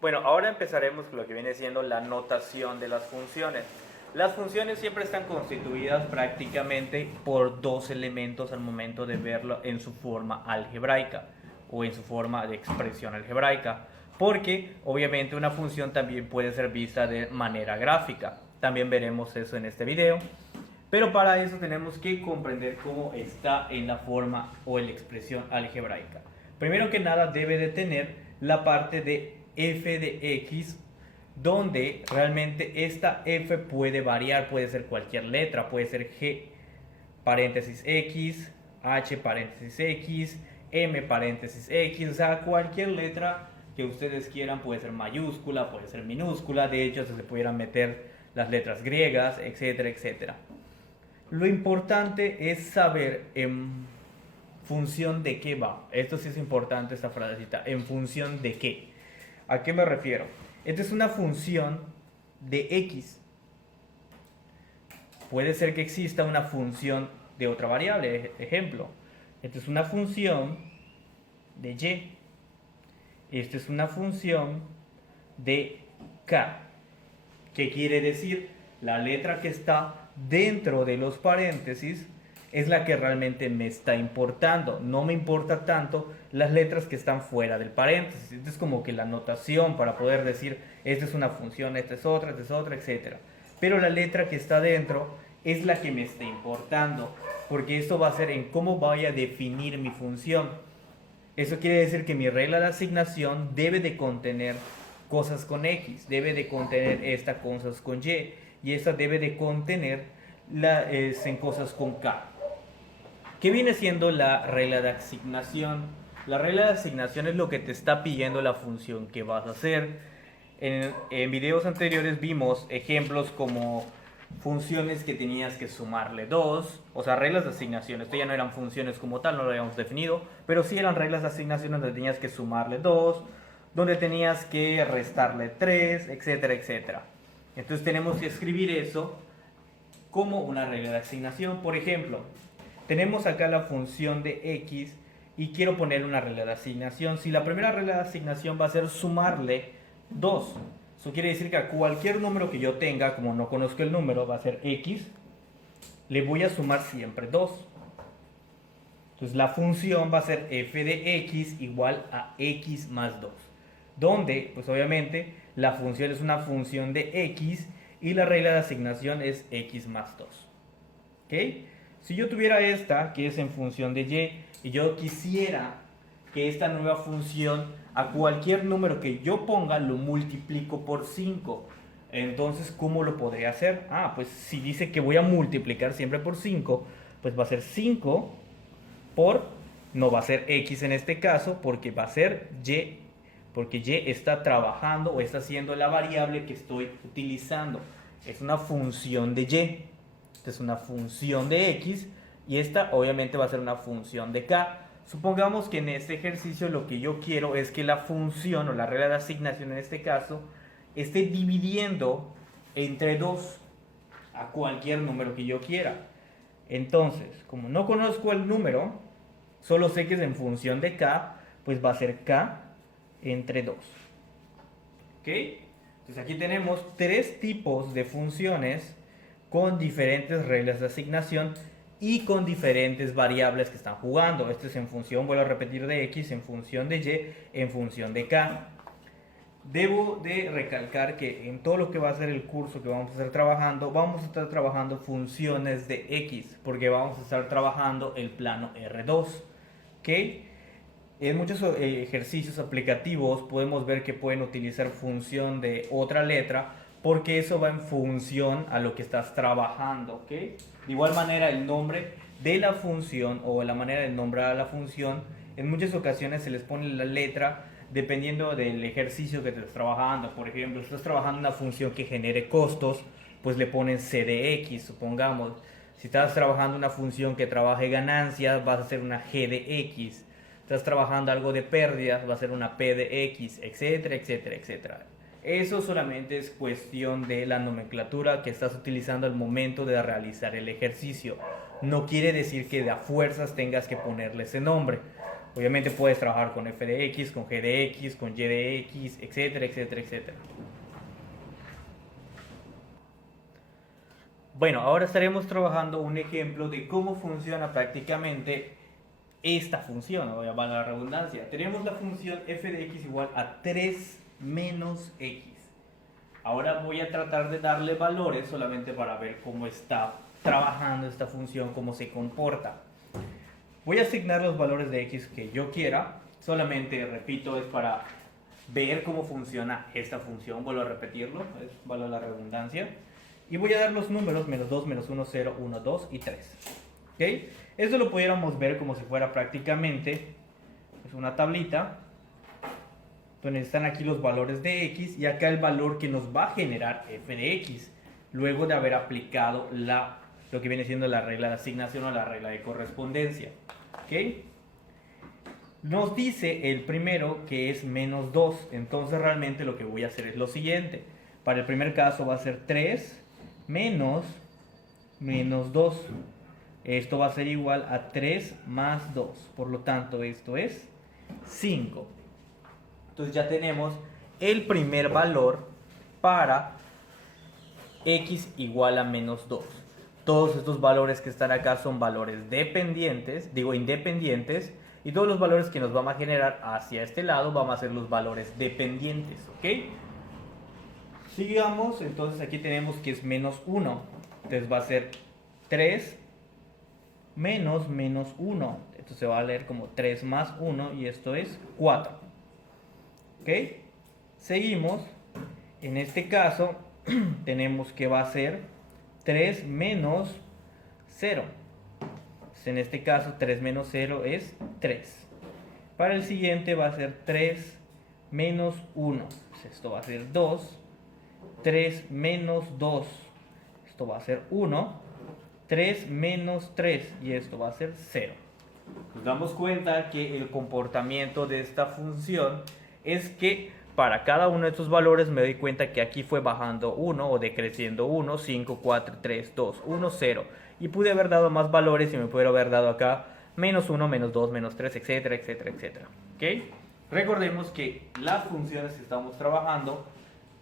Bueno, ahora empezaremos con lo que viene siendo la notación de las funciones. Las funciones siempre están constituidas prácticamente por dos elementos al momento de verlo en su forma algebraica o en su forma de expresión algebraica, porque obviamente una función también puede ser vista de manera gráfica. También veremos eso en este video, pero para eso tenemos que comprender cómo está en la forma o en la expresión algebraica. Primero que nada debe de tener la parte de f de x, donde realmente esta f puede variar, puede ser cualquier letra, puede ser g paréntesis x, h paréntesis x, m paréntesis x, o sea, cualquier letra que ustedes quieran, puede ser mayúscula, puede ser minúscula, de hecho se pudieran meter las letras griegas, etcétera, etcétera. Lo importante es saber en función de qué va. Esto sí es importante, esta frasecita. En función de qué. ¿A qué me refiero? Esta es una función de x. Puede ser que exista una función de otra variable. Ejemplo, esta es una función de y. Esta es una función de k. ¿Qué quiere decir? La letra que está dentro de los paréntesis es la que realmente me está importando. No me importa tanto las letras que están fuera del paréntesis. Esta es como que la notación para poder decir, esta es una función, esta es otra, etc. Pero la letra que está dentro es la que me está importando, porque esto va a ser en cómo voy a definir mi función. Eso quiere decir que mi regla de asignación debe de contener cosas con X, debe de contener estas cosas con y esta debe de contener en cosas con K. ¿Qué viene siendo la regla de asignación? La regla de asignación es lo que te está pidiendo la función que vas a hacer. En videos anteriores vimos ejemplos como funciones que tenías que sumarle 2, o sea, reglas de asignación. Esto ya no eran funciones como tal, no lo habíamos definido, pero sí eran reglas de asignación donde tenías que sumarle 2, donde tenías que restarle 3, etcétera, etcétera. Entonces tenemos que escribir eso como una regla de asignación. Por ejemplo, tenemos acá la función de x y quiero poner una regla de asignación. Si la primera regla de asignación va a ser sumarle 2, eso quiere decir que a cualquier número que yo tenga, como no conozco el número, va a ser x, le voy a sumar siempre 2. Entonces la función va a ser f de x igual a x más 2, donde pues obviamente la función es una función de x y la regla de asignación es x más 2. ¿Ok? Si yo tuviera esta, que es en función de y yo quisiera que esta nueva función a cualquier número que yo ponga lo multiplico por 5. Entonces, ¿cómo lo podría hacer? Pues si dice que voy a multiplicar siempre por 5, pues va a ser 5 por, no va a ser x en este caso, porque va a ser y, porque y está trabajando o está haciendo la variable que estoy utilizando. Es una función de y. Esta es una función de x y esta obviamente va a ser una función de k. Supongamos que en este ejercicio lo que yo quiero es que la función o la regla de asignación en este caso esté dividiendo entre 2 a cualquier número que yo quiera. Entonces, como no conozco el número, solo sé que es en función de k, pues va a ser k entre 2. ¿Ok? Entonces aquí tenemos tres tipos de funciones con diferentes reglas de asignación y con diferentes variables que están jugando. Esto es en función, vuelvo a repetir, de x, en función de y, en función de k. Debo de recalcar que en todo lo que va a ser el curso que vamos a estar trabajando, vamos a estar trabajando funciones de x, porque vamos a estar trabajando el plano R2. ¿Ok? En muchos ejercicios aplicativos podemos ver que pueden utilizar función de otra letra, porque eso va en función a lo que estás trabajando, ¿ok? De igual manera, el nombre de la función o la manera de nombrar a la función, en muchas ocasiones se les pone la letra dependiendo del ejercicio que estés trabajando. Por ejemplo, si estás trabajando una función que genere costos, pues le ponen c de x, supongamos. Si estás trabajando una función que trabaje ganancias, vas a hacer una g de x. Estás trabajando algo de pérdidas, va a ser una p de x, etcétera, etcétera, etcétera. Eso solamente es cuestión de la nomenclatura que estás utilizando al momento de realizar el ejercicio. No quiere decir que de a fuerzas tengas que ponerle ese nombre. Obviamente puedes trabajar con f de x, con g de x, con y de x, etcétera, etcétera, etcétera. Bueno, ahora estaremos trabajando un ejemplo de cómo funciona prácticamente esta función, voy a llamar la redundancia. Tenemos la función f de x igual a 3 menos x. Ahora voy a tratar de darle valores solamente para ver cómo está trabajando esta función, cómo se comporta. Voy a asignar los valores de x que yo quiera, solamente, repito, es para ver cómo funciona esta función, vuelvo a repetirlo, vale la redundancia. Y voy a dar los números, menos 2, menos 1, 0, 1, 2 y 3. ¿Okay? Esto lo pudiéramos ver como si fuera prácticamente pues, una tablita, donde están aquí los valores de x y acá el valor que nos va a generar f de x, luego de haber aplicado lo que viene siendo la regla de asignación o la regla de correspondencia. ¿Okay? Nos dice el primero que es menos 2, entonces realmente lo que voy a hacer es lo siguiente. Para el primer caso va a ser 3 menos 2. Esto va a ser igual a 3 más 2, por lo tanto esto es 5. Entonces ya tenemos el primer valor para x igual a menos 2. Todos estos valores que están acá son valores dependientes, independientes, y todos los valores que nos van a generar hacia este lado van a ser los valores dependientes, ¿ok? Sigamos, entonces aquí tenemos que es menos 1, entonces va a ser 3 menos 1, esto se va a leer como 3 más 1 y esto es 4, ¿ok? Seguimos, en este caso tenemos que va a ser 3 menos 0. En este caso 3 menos 0 es 3. Para el siguiente va a ser 3 menos 1. Esto va a ser 2. 3 menos 2. Esto va a ser 1. 3 menos 3. Y esto va a ser 0. Nos damos cuenta que el comportamiento de esta función es que para cada uno de estos valores me doy cuenta que aquí fue bajando 1 o decreciendo 1, 5, 4, 3, 2, 1, 0. Y pude haber dado más valores y me pudiera haber dado acá menos 1, menos 2, menos 3, etcétera, etcétera, etcétera. ¿Okay? Recordemos que las funciones que estamos trabajando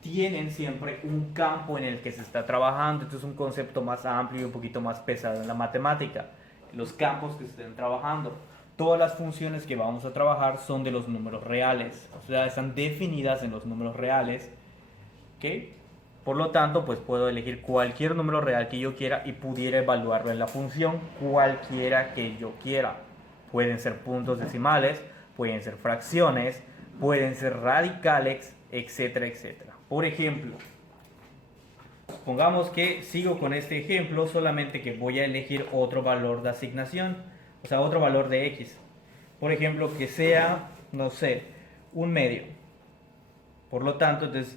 tienen siempre un campo en el que se está trabajando. Esto es un concepto más amplio y un poquito más pesado en la matemática. Los campos que se estén trabajando. Todas las funciones que vamos a trabajar son de los números reales, o sea, están definidas en los números reales, ¿ok? Por lo tanto, pues puedo elegir cualquier número real que yo quiera y pudiera evaluarlo en la función cualquiera que yo quiera. Pueden ser puntos decimales, pueden ser fracciones, pueden ser radicales, etcétera, etcétera. Por ejemplo, supongamos que sigo con este ejemplo, solamente que voy a elegir otro valor de asignación. O sea, otro valor de x. Por ejemplo, que sea, no sé, un medio. Por lo tanto, entonces,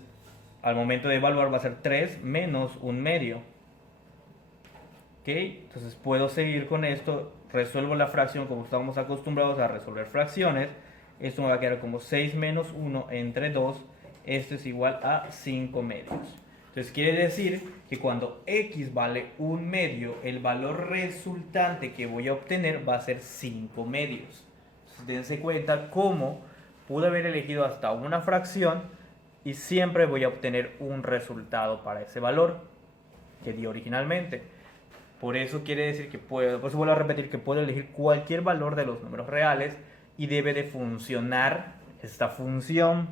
al momento de evaluar va a ser 3 menos un medio. ¿Ok? Entonces puedo seguir con esto. Resuelvo la fracción como estamos acostumbrados a resolver fracciones. Esto me va a quedar como 6 menos 1 entre 2. Esto es igual a 5 medios. Entonces quiere decir que cuando x vale un medio, el valor resultante que voy a obtener va a ser 5 medios. Entonces dense cuenta cómo pude haber elegido hasta una fracción y siempre voy a obtener un resultado para ese valor que di originalmente. Por eso quiere decir que puedo, por eso vuelvo a repetir que puedo elegir cualquier valor de los números reales y debe de funcionar esta función.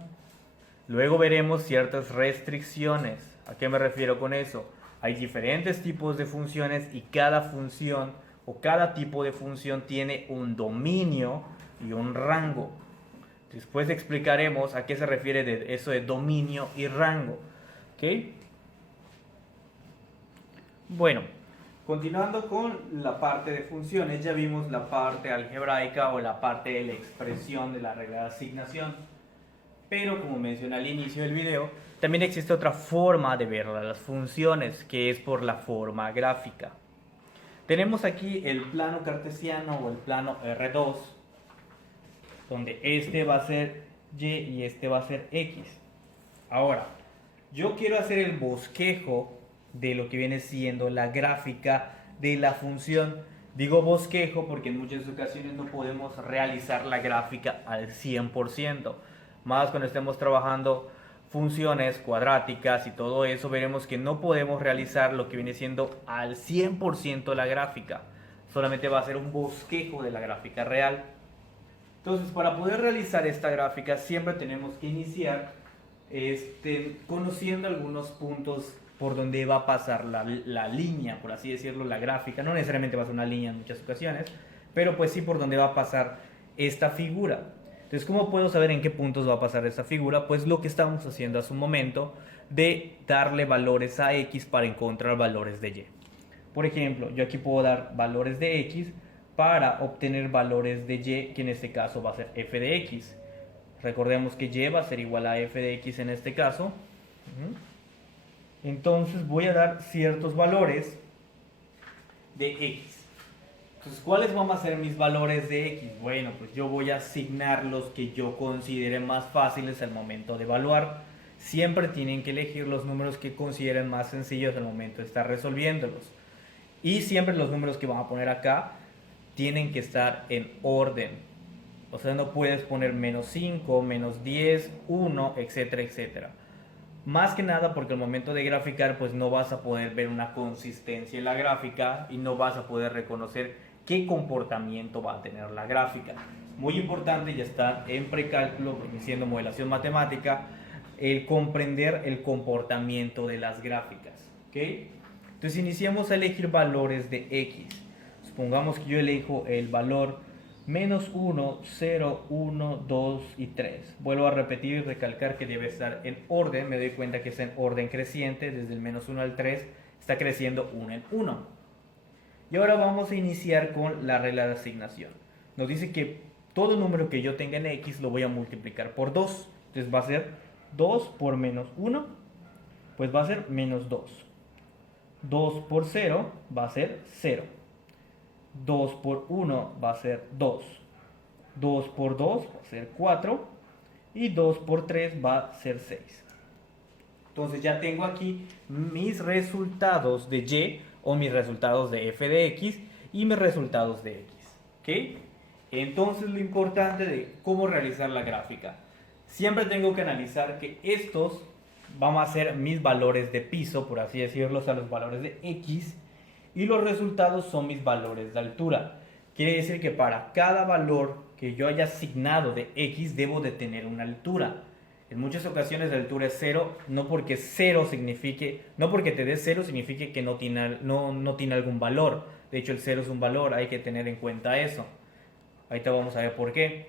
Luego veremos ciertas restricciones. ¿A qué me refiero con eso? Hay diferentes tipos de funciones y cada función o cada tipo de función tiene un dominio y un rango. Después explicaremos a qué se refiere de eso de dominio y rango. ¿Ok? Bueno, continuando con la parte de funciones, ya vimos la parte algebraica o la parte de la expresión de la regla de asignación. Pero como mencioné al inicio del video, también existe otra forma de ver las funciones, que es por la forma gráfica. Tenemos aquí el plano cartesiano o el plano R2, donde este va a ser Y y este va a ser X. Ahora, yo quiero hacer el bosquejo de lo que viene siendo la gráfica de la función. Digo bosquejo porque en muchas ocasiones no podemos realizar la gráfica al 100%. Más cuando estemos trabajando funciones cuadráticas y todo eso, veremos que no podemos realizar lo que viene siendo al 100% la gráfica. Solamente va a ser un bosquejo de la gráfica real. Entonces, para poder realizar esta gráfica siempre tenemos que iniciar conociendo algunos puntos por donde va a pasar la línea, por así decirlo, la gráfica. No necesariamente va a ser una línea en muchas ocasiones, pero pues sí por donde va a pasar esta figura. Entonces, ¿cómo puedo saber en qué puntos va a pasar esta figura? Pues lo que estábamos haciendo hace un momento de darle valores a X para encontrar valores de Y. Por ejemplo, yo aquí puedo dar valores de X para obtener valores de Y, que en este caso va a ser f de X. Recordemos que Y va a ser igual a f de X en este caso. Entonces voy a dar ciertos valores de X. Entonces, ¿cuáles van a ser mis valores de X? Bueno, pues yo voy a asignar los que yo considere más fáciles al momento de evaluar. Siempre tienen que elegir los números que consideren más sencillos al momento de estar resolviéndolos. Y siempre los números que van a poner acá tienen que estar en orden. O sea, no puedes poner menos 5, menos 10, 1, etcétera, etcétera. Más que nada porque al momento de graficar pues no vas a poder ver una consistencia en la gráfica y no vas a poder reconocer qué comportamiento va a tener la gráfica. Muy importante, ya está en precálculo, siendo modelación matemática, el comprender el comportamiento de las gráficas. ¿Okay? Entonces iniciamos a elegir valores de X. Supongamos que yo elijo el valor menos 1, 0, 1, 2 y 3. Vuelvo a repetir y recalcar que debe estar en orden. Me doy cuenta que está en orden creciente. Desde el menos 1 al 3 está creciendo 1 en 1. Y ahora vamos a iniciar con la regla de asignación. Nos dice que todo número que yo tenga en X lo voy a multiplicar por 2. Entonces va a ser 2 por menos 1, pues va a ser menos 2. 2 por 0 va a ser 0. 2 por 1 va a ser 2. 2 por 2 va a ser 4. Y 2 por 3 va a ser 6. Entonces ya tengo aquí mis resultados de Y o mis resultados de f de X y mis resultados de X. ¿Ok? Entonces lo importante de cómo realizar la gráfica. Siempre tengo que analizar que estos van a ser mis valores de piso, por así decirlo, o sea, los valores de X. Y los resultados son mis valores de altura. Quiere decir que para cada valor que yo haya asignado de X debo de tener una altura. En muchas ocasiones la altura es 0, no porque 0 signifique, no porque te dé 0 signifique que no tiene algún valor. De hecho el 0 es un valor, hay que tener en cuenta eso. Ahorita vamos a ver por qué.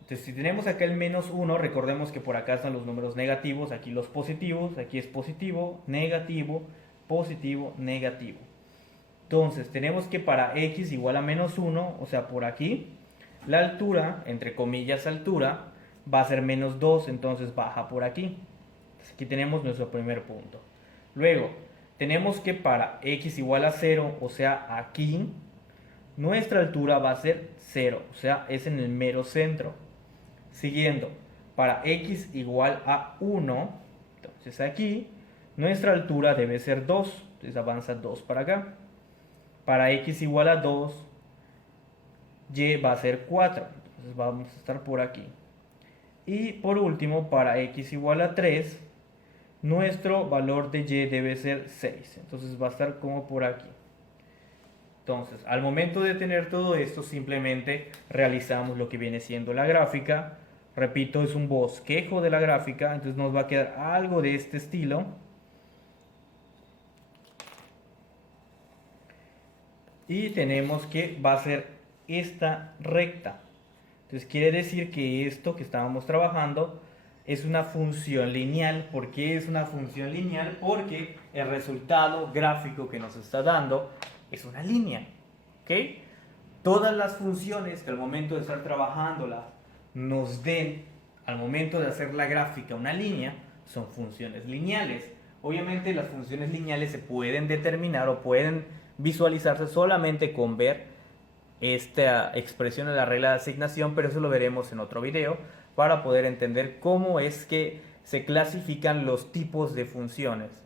Entonces si tenemos acá el menos 1, recordemos que por acá están los números negativos, aquí los positivos, aquí es positivo, negativo, negativo. Entonces tenemos que para X igual a menos 1, o sea por aquí, la altura, entre comillas altura, va a ser menos 2, entonces baja por aquí. Entonces aquí tenemos nuestro primer punto. Luego, tenemos que para X igual a 0, o sea aquí, nuestra altura va a ser 0, o sea es en el mero centro. Siguiendo, para X igual a 1, entonces aquí, nuestra altura debe ser 2, entonces avanza 2 para acá. Para X igual a 2, Y va a ser 4, entonces vamos a estar por aquí. Y por último, para X igual a 3, nuestro valor de Y debe ser 6, entonces va a estar como por aquí. Entonces, al momento de tener todo esto, simplemente realizamos lo que viene siendo la gráfica. Repito, es un bosquejo de la gráfica, entonces nos va a quedar algo de este estilo. Y tenemos que va a ser esta recta. Entonces quiere decir que esto que estábamos trabajando es una función lineal. ¿Por qué es una función lineal? Porque el resultado gráfico que nos está dando es una línea. ¿Ok? Todas las funciones que al momento de estar trabajándolas nos den, al momento de hacer la gráfica una línea, son funciones lineales. Obviamente las funciones lineales se pueden determinar o pueden visualizarse solamente con ver esta expresión de la regla de asignación, pero eso lo veremos en otro video para poder entender cómo es que se clasifican los tipos de funciones.